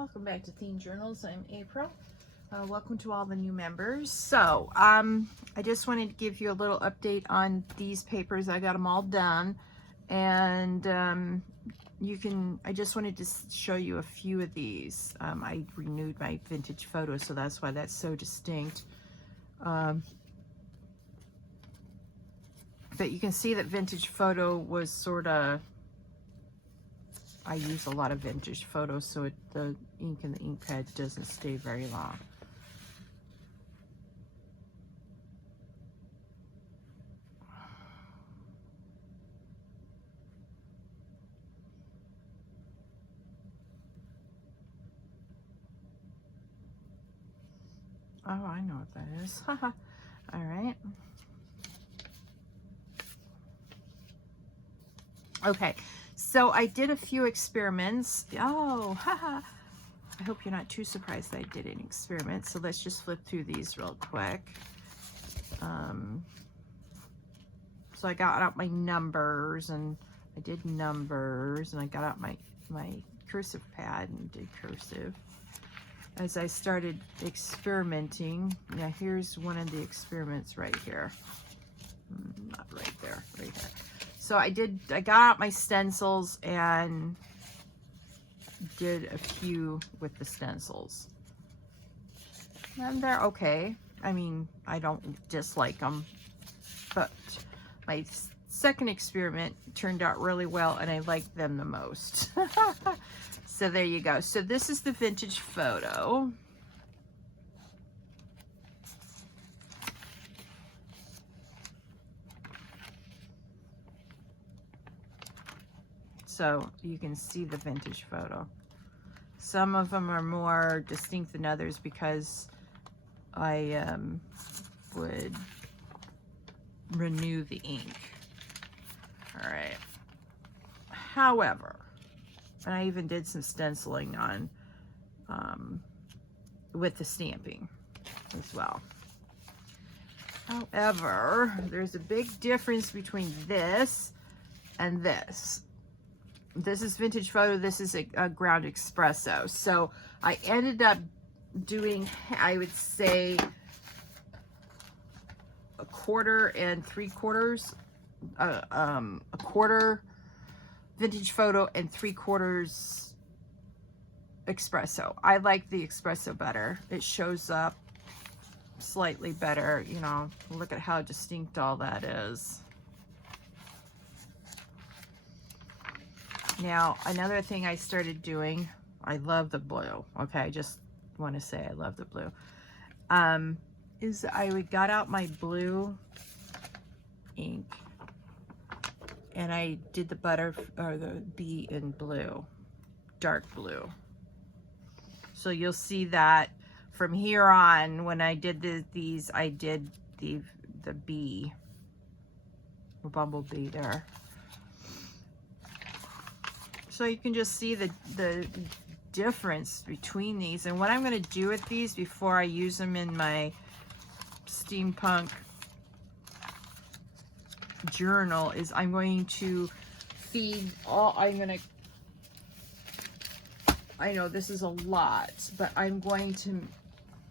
Welcome back to Themed Journals. I'm April. Welcome to all the new members. So, I just wanted to give you a little update on these papers. I got them all done, and I just wanted to show you a few of these. I renewed my vintage photos, so that's why that's so distinct. But you can see that vintage photo was sort of, I use a lot of vintage photos, so the ink in the ink pad doesn't stay very long. Oh, I know what that is. All right. Okay, so I did a few experiments. Oh, haha. I hope you're not too surprised that I did an experiment. So let's just flip through these real quick. So I got out my numbers, and I did numbers, and I got out my cursive pad and did cursive. As I started experimenting, now here's one of the experiments right here. Not right there, right here. So I got out my stencils and did a few with the stencils. And they're okay. I mean, I don't dislike them, but my second experiment turned out really well, and I liked them the most. So there you go. So this is the vintage photo. So you can see the vintage photo. Some of them are more distinct than others because I would renew the ink. All right. However, and I even did some stenciling on with the stamping as well. However, there's a big difference between this and this. This is vintage photo. This is a ground espresso. So I ended up doing, I would say, a quarter and 3/4, a quarter vintage photo and 3/4 espresso. I like the espresso better. It shows up slightly better. You know, look at how distinct all that is. Now, another thing I started doing, I love the blue. Okay, I just want to say I love the blue. Is I got out my blue ink, and I did the bee in blue, dark blue. So you'll see that from here on, when I did these, I did the bee, the bumblebee there. So you can just see the difference between these. And what I'm going to do with these before I use them in my Steampunk journal is I'm going to feed all, I know this is a lot, but I'm going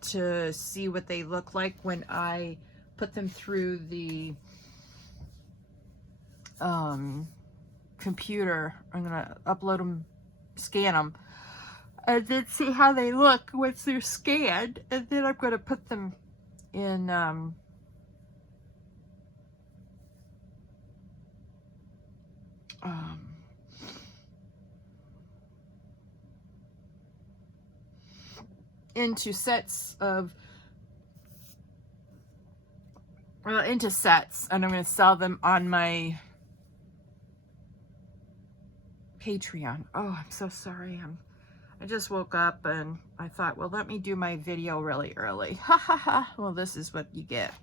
to see what they look like when I put them through the computer. I'm gonna upload them, scan them, and then see how they look once they're scanned, and then I'm gonna put them in into sets, and I'm gonna sell them on my Patreon. Oh, I'm so sorry. I just woke up and I thought, well, let me do my video really early. Ha ha ha. Well, this is what you get.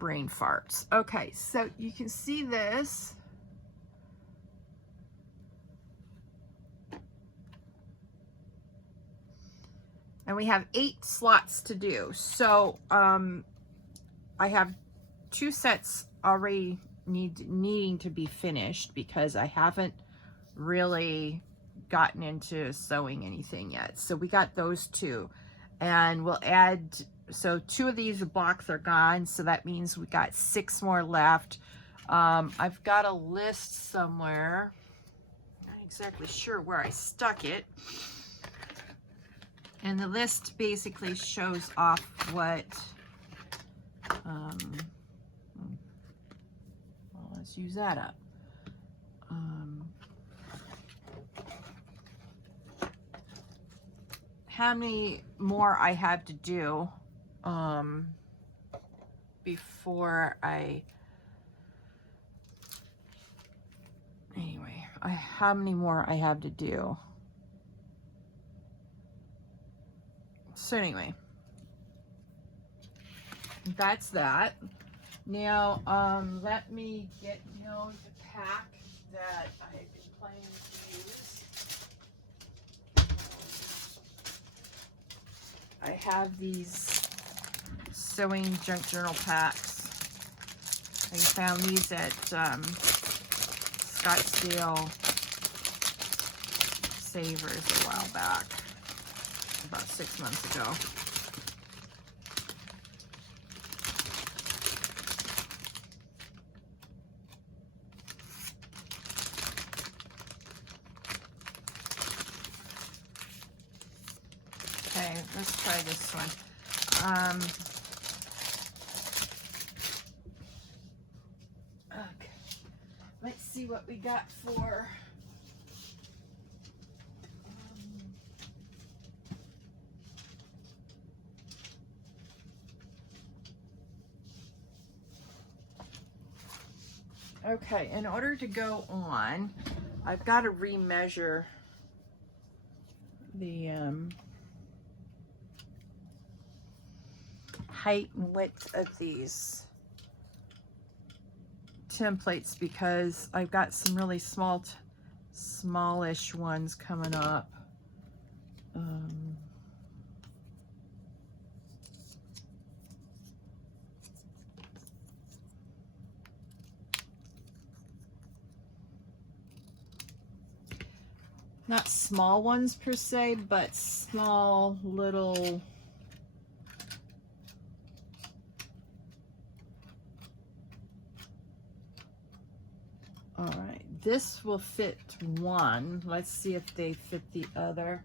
Brain farts. Okay, so you can see this. And we have 8 slots to do. So I have 2 sets already needing to be finished because I haven't really gotten into sewing anything yet. So we got those two, and we'll add, so 2 of these blocks are gone, so that means we got 6 more left. I've got a list somewhere, not exactly sure where I stuck it, and the list basically shows off what well, let's use that up. How many more I have to do before how many more I have to do. So anyway, that's that. Now, let me get the pack that I've been planning to use. I have these sewing junk journal packs. I found these at Scottsdale Savers a while back, about 6 months ago. Okay, let's try this one. Okay, let's see what we got for okay, in order to go on, I've got to remeasure the height and width of these templates, because I've got some really smallish ones coming up. Not small ones per se, but small little all right, this will fit one. Let's see if they fit the other.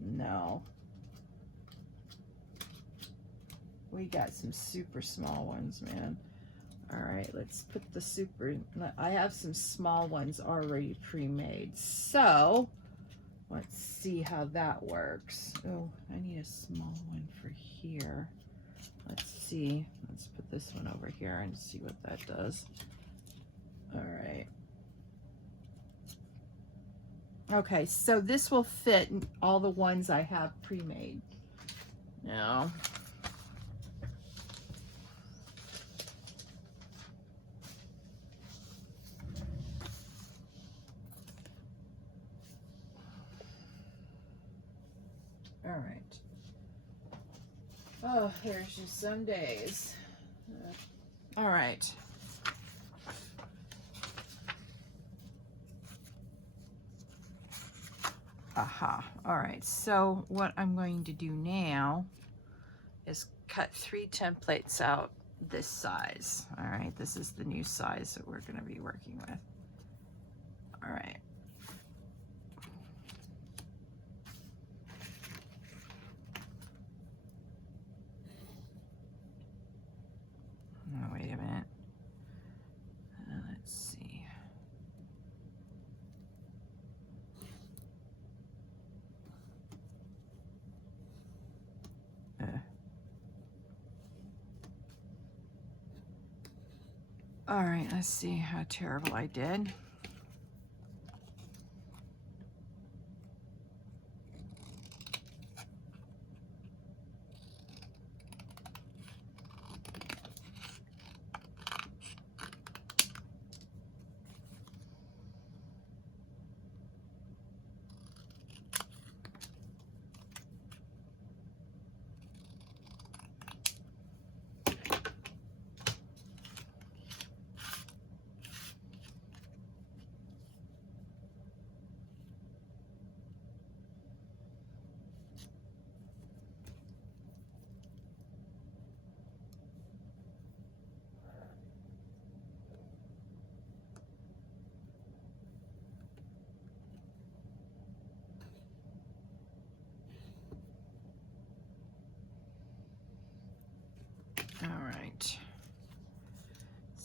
No. We got some super small ones, man. All right, let's put the super, I have some small ones already pre-made. So let's see how that works. Oh, I need a small one for here. Let's see, let's put this one over here and see what that does. All right. Okay, so this will fit all the ones I have pre-made now. All right. Oh, there's just some days. All right. Aha. All right. So what I'm going to do now is cut 3 templates out this size. All right. This is the new size that we're going to be working with. All right. Oh, wait a minute. Let's see. All right, let's see how terrible I did.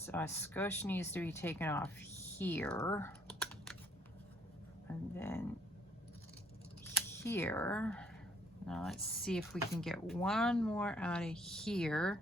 So a skosh needs to be taken off here. And then here. Now let's see if we can get one more out of here.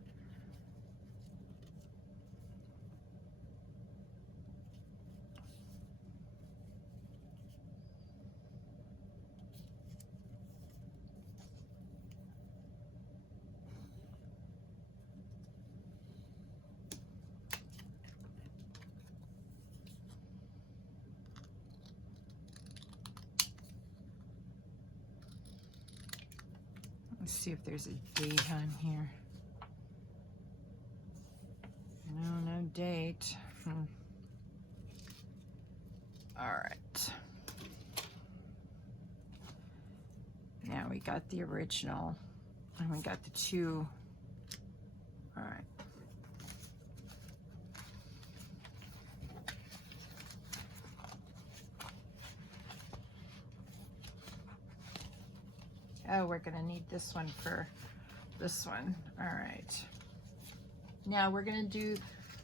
Let's see if there's a date on here. No date. All right. Now we got the original, and we got the two. All right. Oh, we're gonna need this one for this one. All right. Now we're gonna do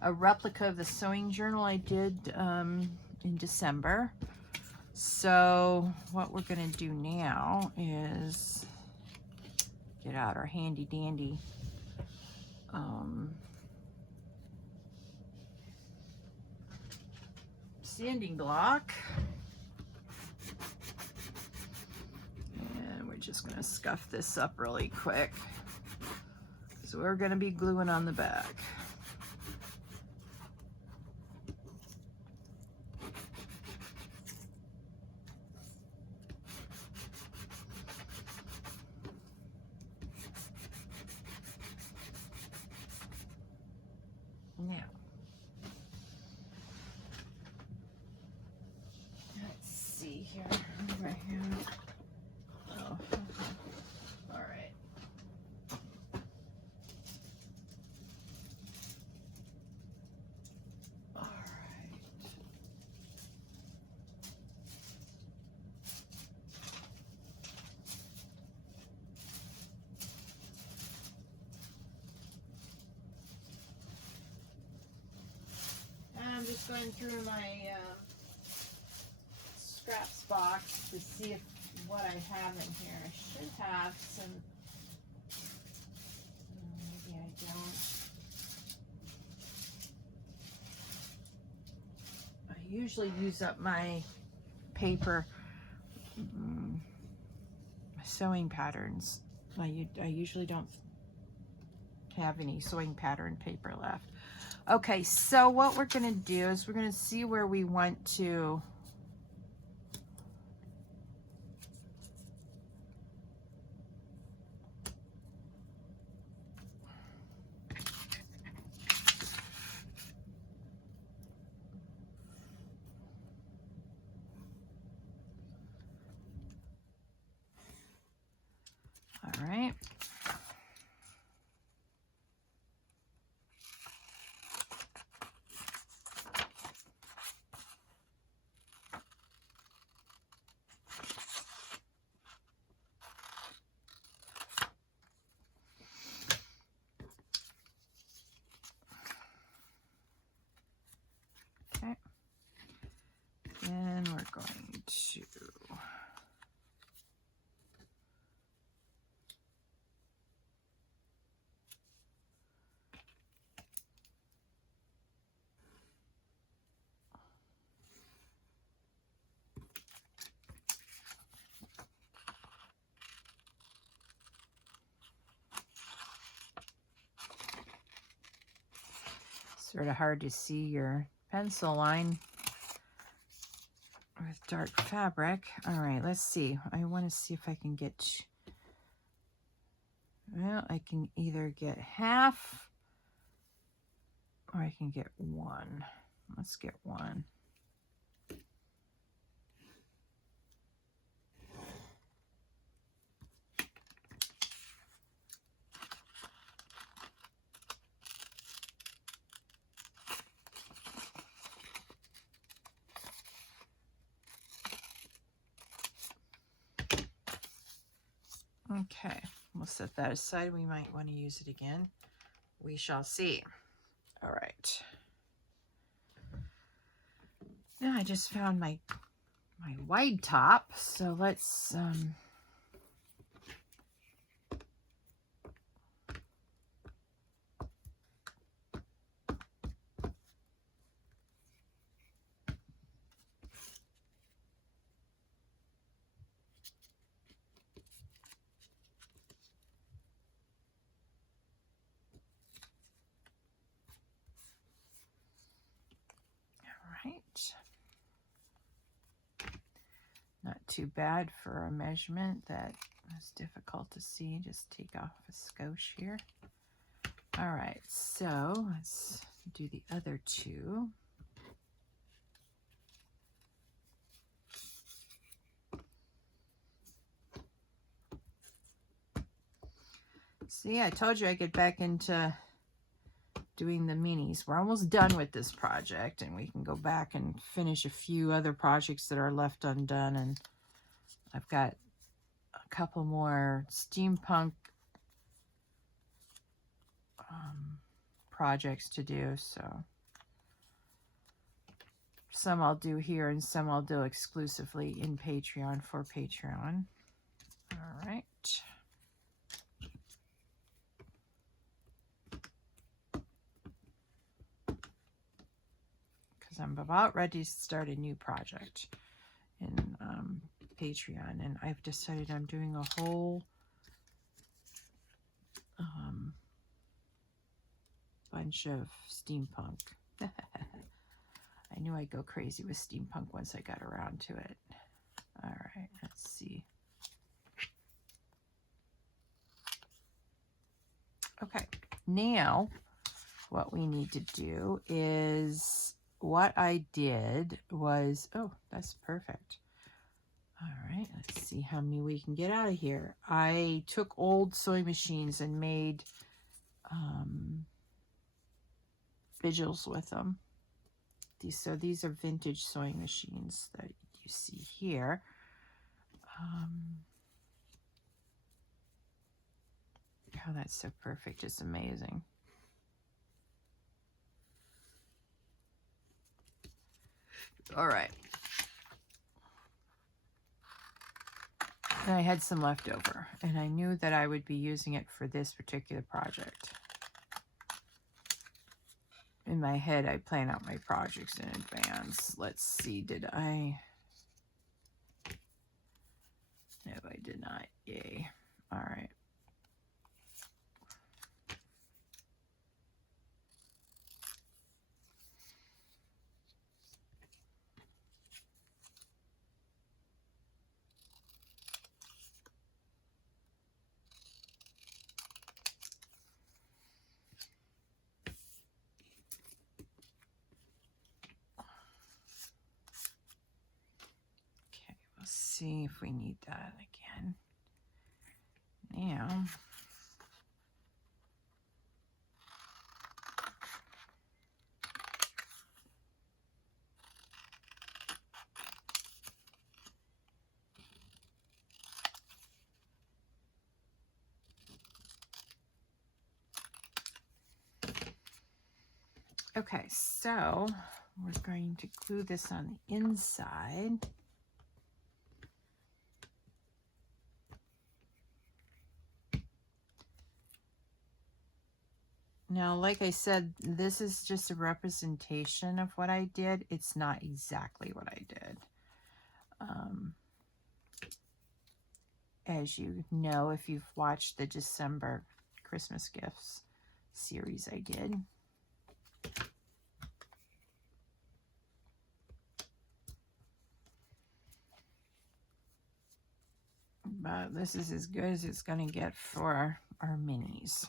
a replica of the sewing journal I did in December. So what we're gonna do now is get out our handy dandy sanding block. And we're just gonna scuff this up really quick. So we're gonna be gluing on the back. Now, let's see here. Right here. Oh, okay. All right. All right. I'm just going through my scraps box to see if what I have in here. I should have some. Maybe I don't. I usually use up my paper sewing patterns. I usually don't have any sewing pattern paper left. Okay, so what we're gonna do is we're gonna see where we want to all right. Okay. And we're going to sort of hard to see your pencil line with dark fabric. All right, let's see. I want to see if I can get, well, I can either get half or I can get one. Let's get one. Okay, we'll set that aside. We might want to use it again. We shall see. All right. just found my wide top, so let's right. Not too bad for a measurement that was difficult to see. Just take off a skosh here. All right, so let's do the other two. See, I told you I'd get back into doing the minis. We're almost done with this project, and we can go back and finish a few other projects that are left undone. And I've got a couple more steampunk projects to do, so some I'll do here and some I'll do exclusively in Patreon for Patreon. All right. Because I'm about ready to start a new project in Patreon, and I've decided I'm doing a whole bunch of steampunk. I knew I'd go crazy with steampunk once I got around to it. All right, let's see. Okay, now what we need to do is, what I did was, oh, that's perfect. All right, let's see how many we can get out of here. I took old sewing machines and made vigils with them. So these are vintage sewing machines that you see here. Oh, that's so perfect. It's amazing. All right. And I had some left over, and I knew that I would be using it for this particular project. In my head, I plan out my projects in advance. Let's see, did I? No, I did not. Yay. All right. See if we need that again. Now, okay, so we're going to glue this on the inside. Now, like I said, this is just a representation of what I did. It's not exactly what I did. As you know, if you've watched the December Christmas gifts series I did. But this is as good as it's going to get for our minis.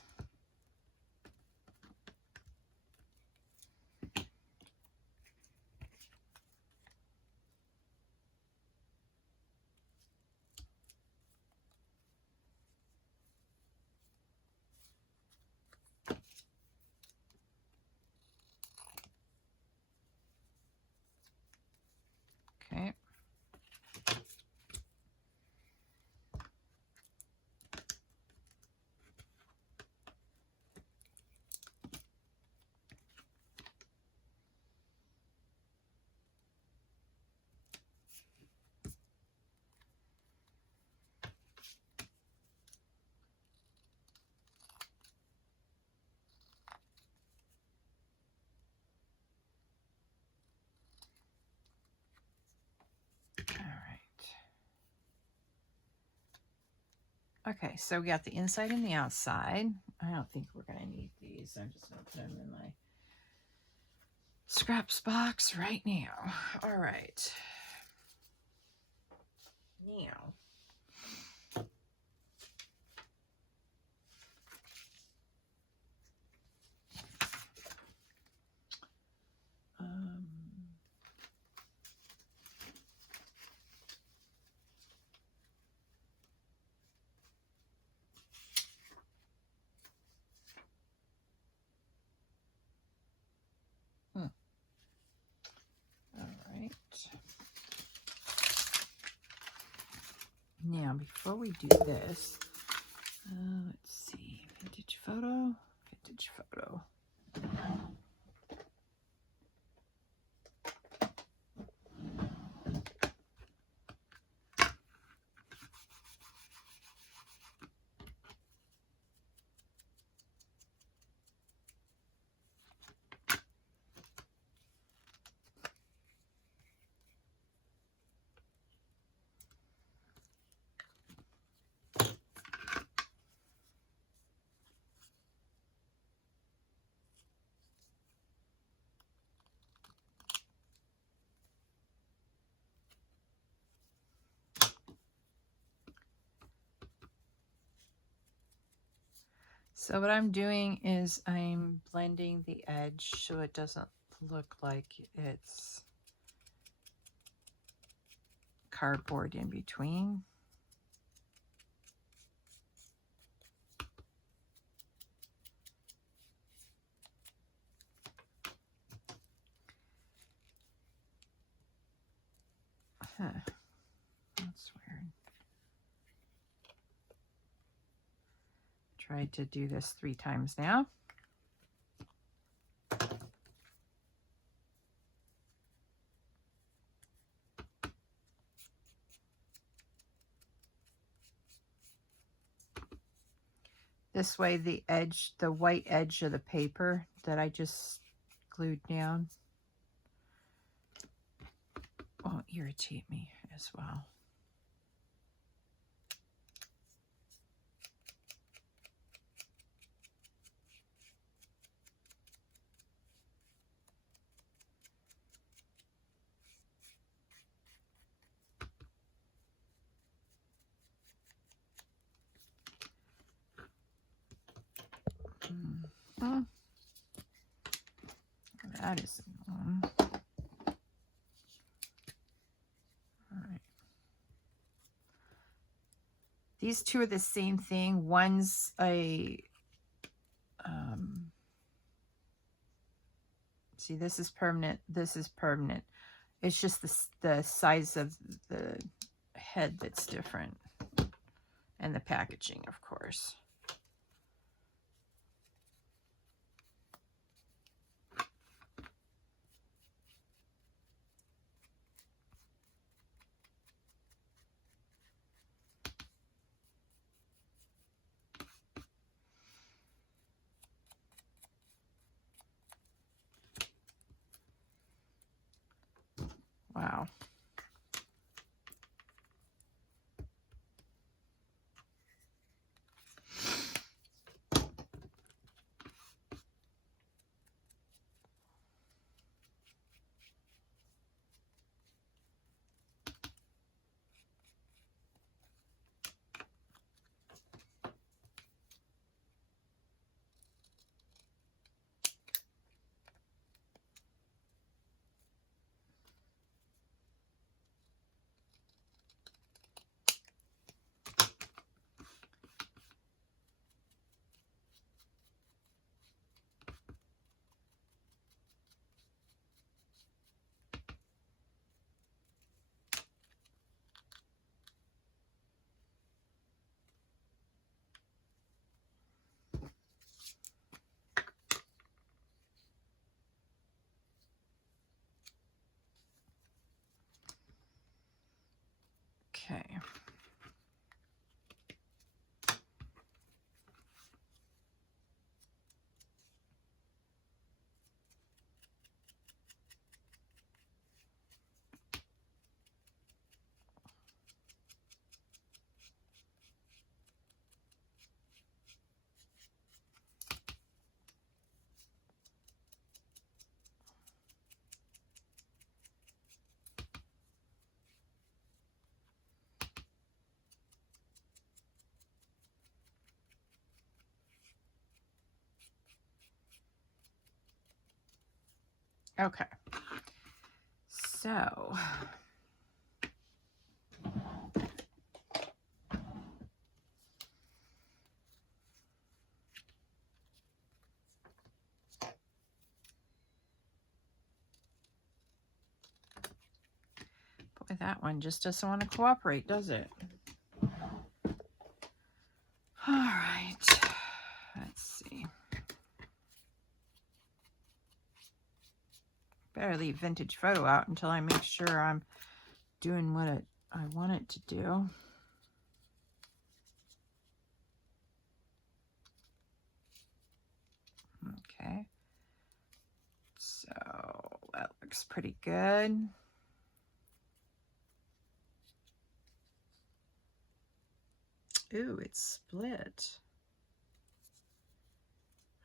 Okay. Okay, so we got the inside and the outside. I don't think we're going to need these. I'm just going to put them in my scraps box right now. All right. Now, um, all right. Now, before we do this, let's see, vintage photo. So what I'm doing is I'm blending the edge so it doesn't look like it's cardboard in between. Huh. That's weird. Tried to do this 3 times now. This way the edge, the white edge of the paper that I just glued down won't irritate me as well. Mm-hmm. That is one. All right. These two are the same thing. One's a see, this is permanent. This is permanent. It's just the size of the head that's different, and the packaging, of course. Wow. Okay. So boy, that one just doesn't want to cooperate, does it? All right. Let's see. Better leave vintage photo out until I make sure I'm doing what I want it to do. Okay. So that looks pretty good. Ooh, it's split.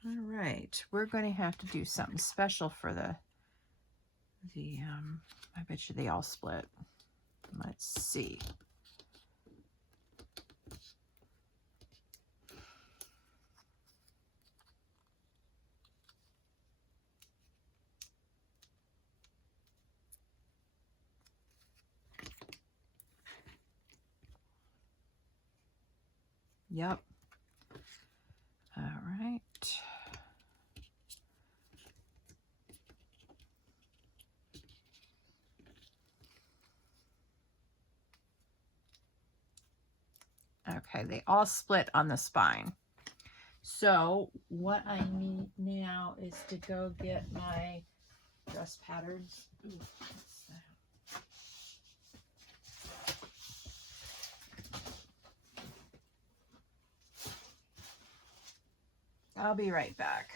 All right, we're going to have to do something special for the I bet you they all split. Let's see. Yep. All right. Okay, they all split on the spine. So what I need now is to go get my dress patterns. Ooh, what's that? I'll be right back.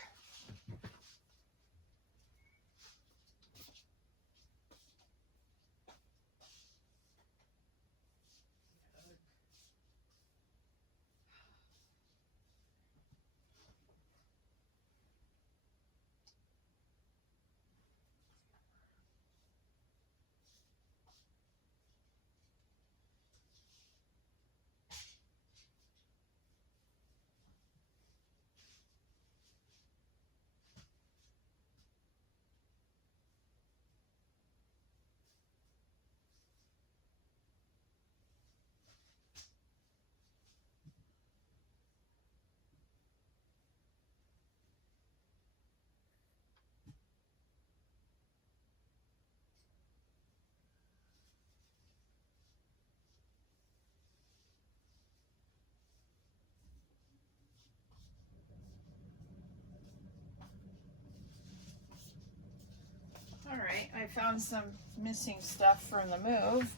All right, I found some missing stuff from the move.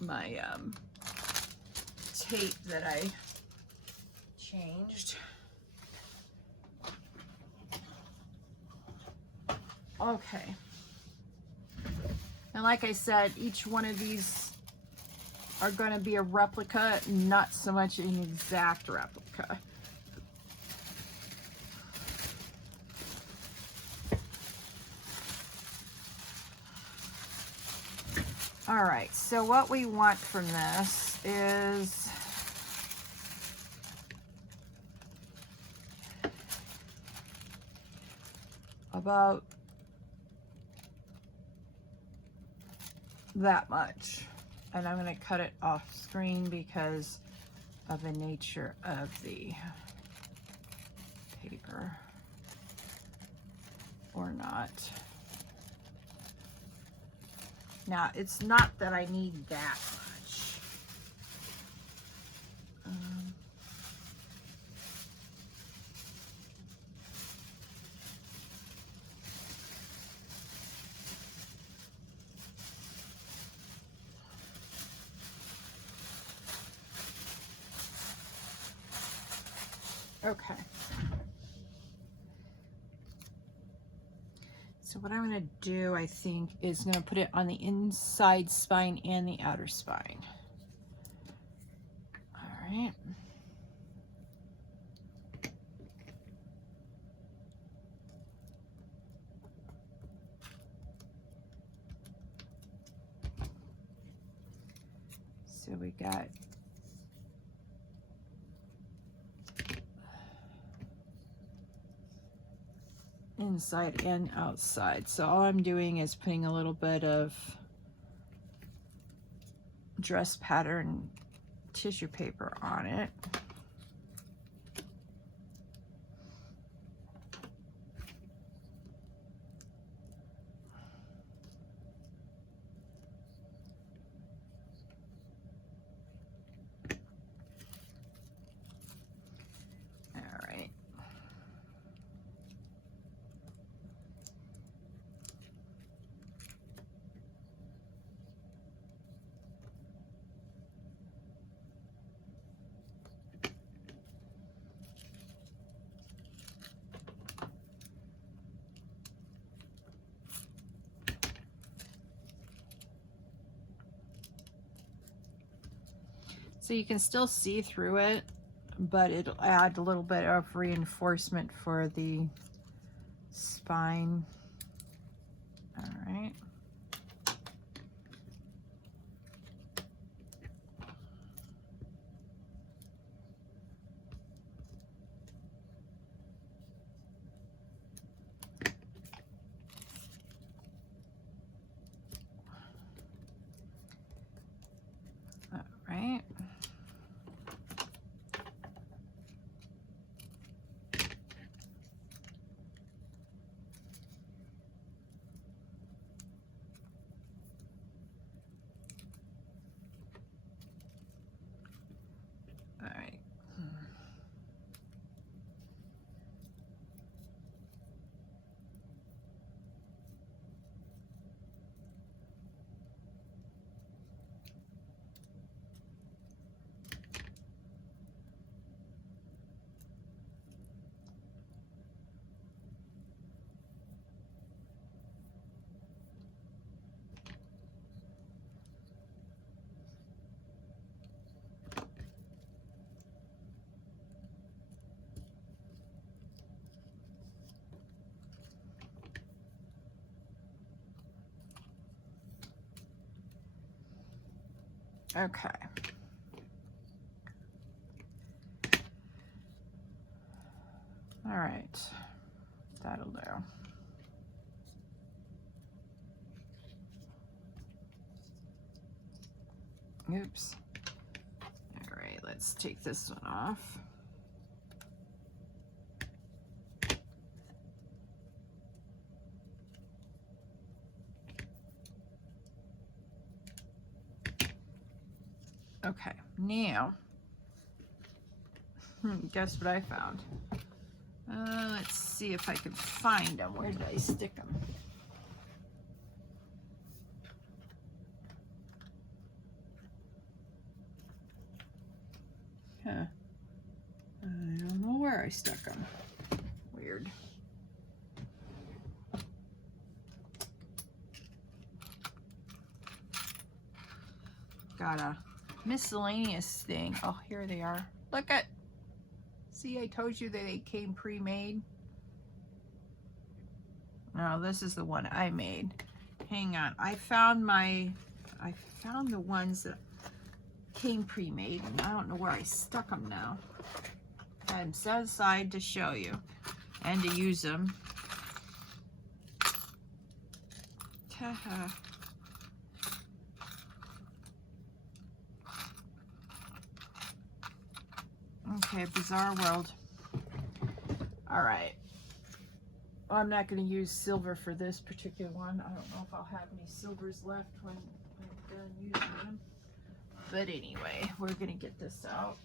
My tape that I changed. Okay. And like I said, each one of these are going to be a replica, not so much an exact replica. All right, so what we want from this is about that much. And I'm going to cut it off screen because of the nature of the paper. Or not. Now, it's not that I need that much. Okay. So what I'm going to do, I think, is going to put it on the inside spine and the outer spine. All right. So we got inside and outside. So all I'm doing is putting a little bit of dress pattern tissue paper on it. So you can still see through it, but it'll add a little bit of reinforcement for the spine. All right. All right. All right. Okay. All right. That'll do. Oops. All right, let's take this one off. Okay, now, guess what I found? Let's see if I can find them. Where did I stick them? Huh. I don't know where I stuck them. Weird. Got a miscellaneous thing. Oh, here they are. Look at. See, I told you that they came pre-made. No, this is the one I made. Hang on. I found the ones that came pre-made, and I don't know where I stuck them now. I had them set aside to show you and to use them. Okay, Bizarre World. All right. Well, I'm not going to use silver for this particular one. I don't know if I'll have any silvers left when I'm done using them. But anyway, we're going to get this out.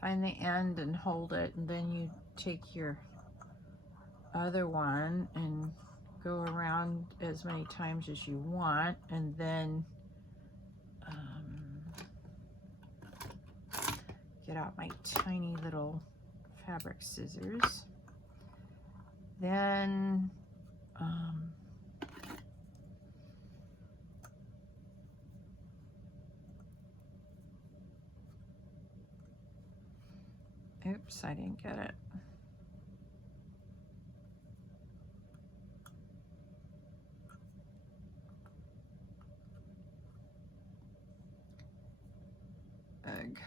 Find the end and hold it, and then you take your other one and go around as many times as you want, and then get out my tiny little fabric scissors. Then Oops, I didn't get it. Egg.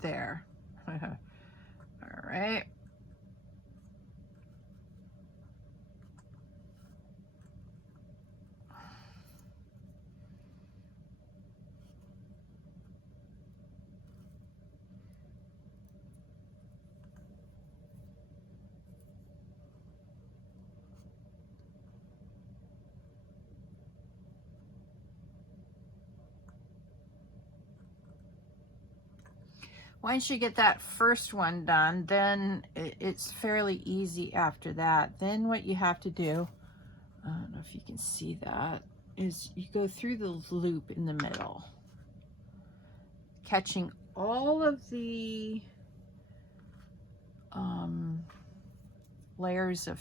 There. All right. Once you get that first one done, then it's fairly easy after that. Then what you have to do, I don't know if you can see that, is you go through the loop in the middle, catching all of the layers of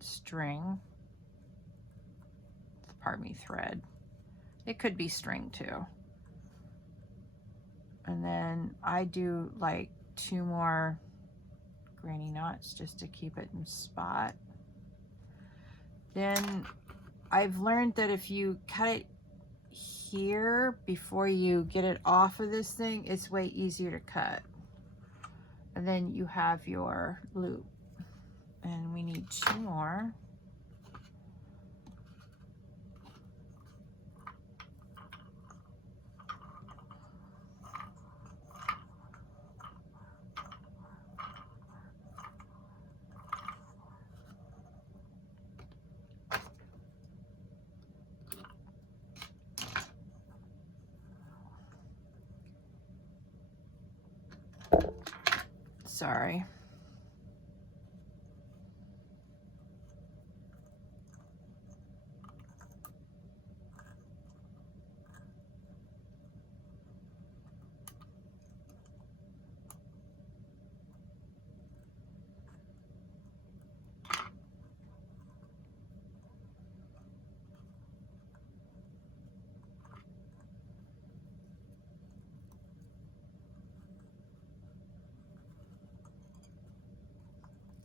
string, pardon me, thread. It could be string too. And then I do like 2 more granny knots just to keep it in spot. Then I've learned that if you cut it here before you get it off of this thing, it's way easier to cut. And then you have your loop. And we need 2 more. Sorry.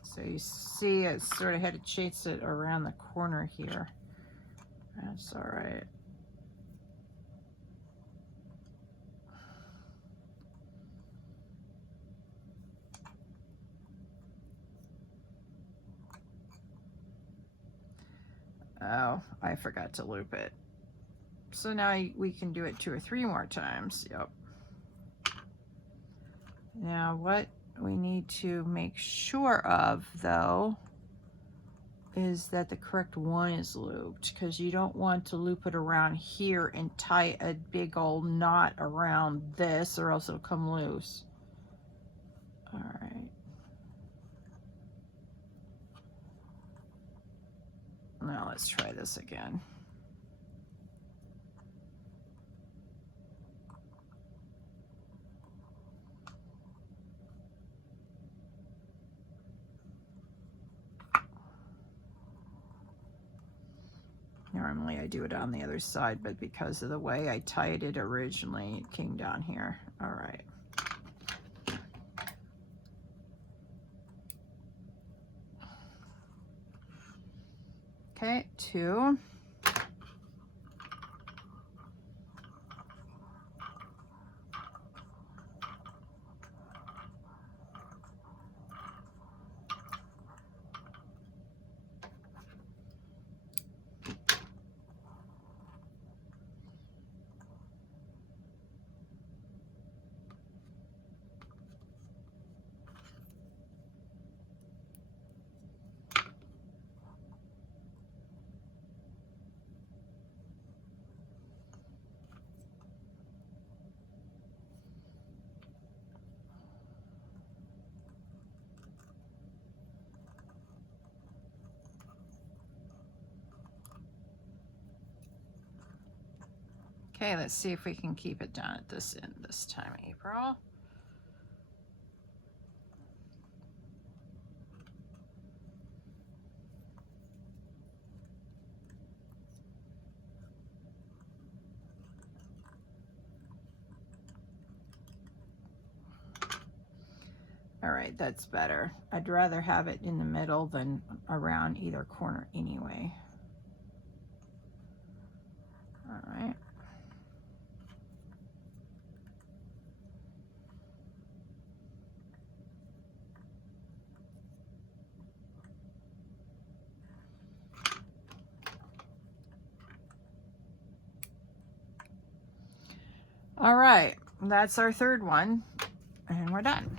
So you see I sort of had to chase it around the corner here. That's all right. Oh, I forgot to loop it. So now we can do it 2 or 3 more times. Yep. Now what we need to make sure of though is that the correct one is looped, because you don't want to loop it around here and tie a big old knot around this or else it'll come loose. All right. Now let's try this again. Normally I do it on the other side, but because of the way I tied it originally, it came down here. All right. Okay, 2. Okay, let's see if we can keep it down at this end this time, April. All right, that's better. I'd rather have it in the middle than around either corner anyway. All right. All right, that's our third one, and we're done.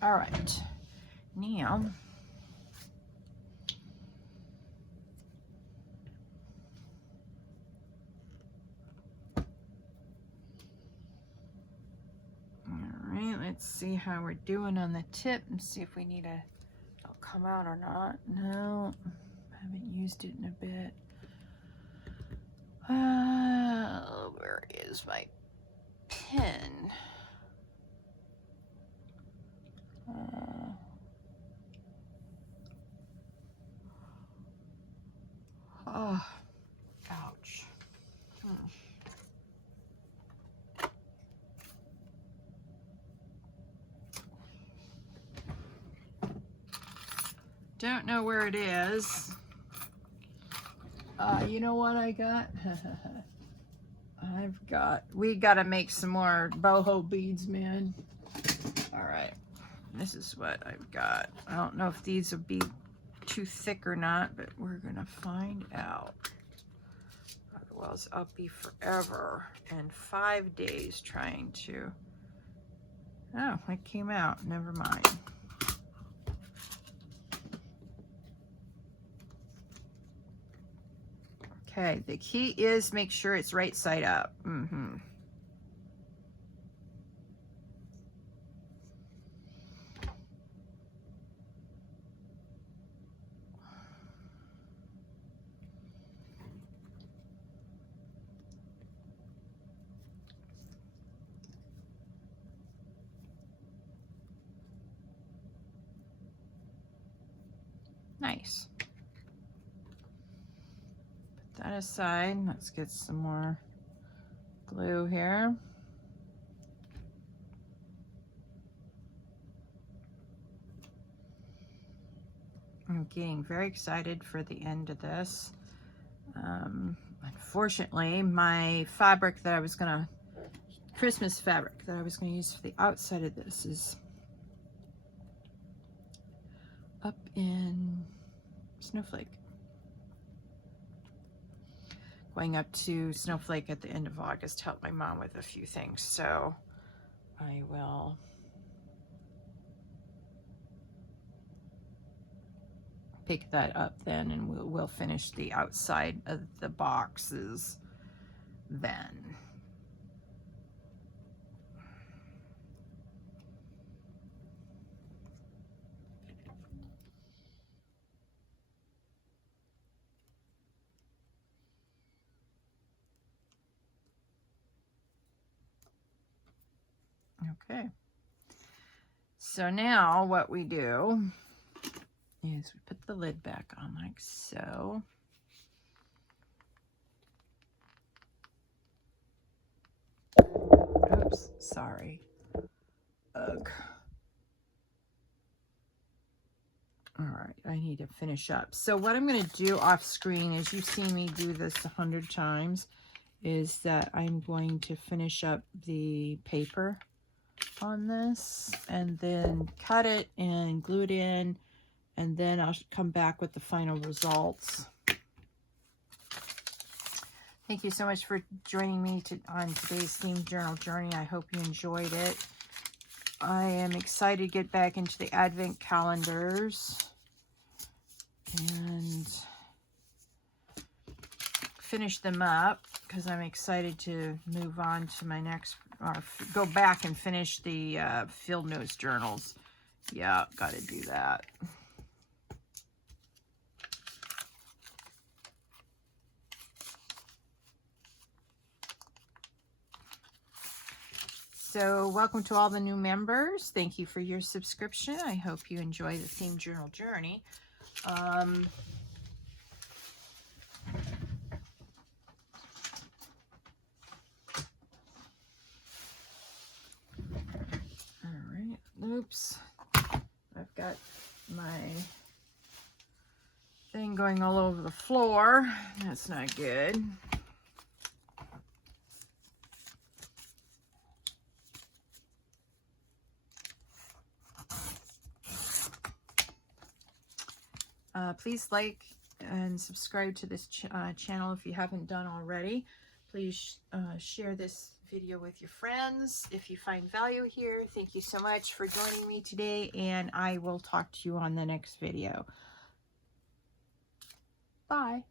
All right. All right, now let's see how we're doing on the tip and see if we need a, it'll come out or not. No, I haven't used it in a bit. Where is my pen? Oh, ouch. Don't know where it is. You know what I got? We gotta make some more boho beads, man. All right, this is what I've got. I don't know if these will be too thick or not, but we're gonna find out. Otherwise, I'll be forever and 5 days trying to. Oh, it came out. Never mind. Okay, the key is make sure it's right side up. Nice. Put that aside. Let's get some more glue here. I'm getting very excited for the end of this. Unfortunately, my fabric that I was gonna, Christmas fabric that I was gonna use for the outside of this is up in Snowflake. Going up to Snowflake at the end of August to help my mom with a few things. So I will pick that up then, and we'll finish the outside of the boxes then. Okay. So now what we do is we put the lid back on like so. Oops, sorry. Ugh. All right, I need to finish up. So what I'm going to do off screen, as you've seen me do this 100 times, is that I'm going to finish up the paper on this and then cut it and glue it in, and then I'll come back with the final results. Thank you so much for joining me on today's Themed Journal journey. I hope you enjoyed it. I am excited to get back into the Advent calendars and finish them up, because I'm excited to move on to my next, or go back and finish the field notes journals. Yeah, got to do that. So welcome to all the new members. Thank you for your subscription. I hope you enjoy the Themed Journal journey. All right. Oops. I've got my thing going all over the floor. That's not good. Please like and subscribe to this channel if you haven't done already. Please share this video with your friends if you find value here. Thank you so much for joining me today, and I will talk to you on the next video. Bye.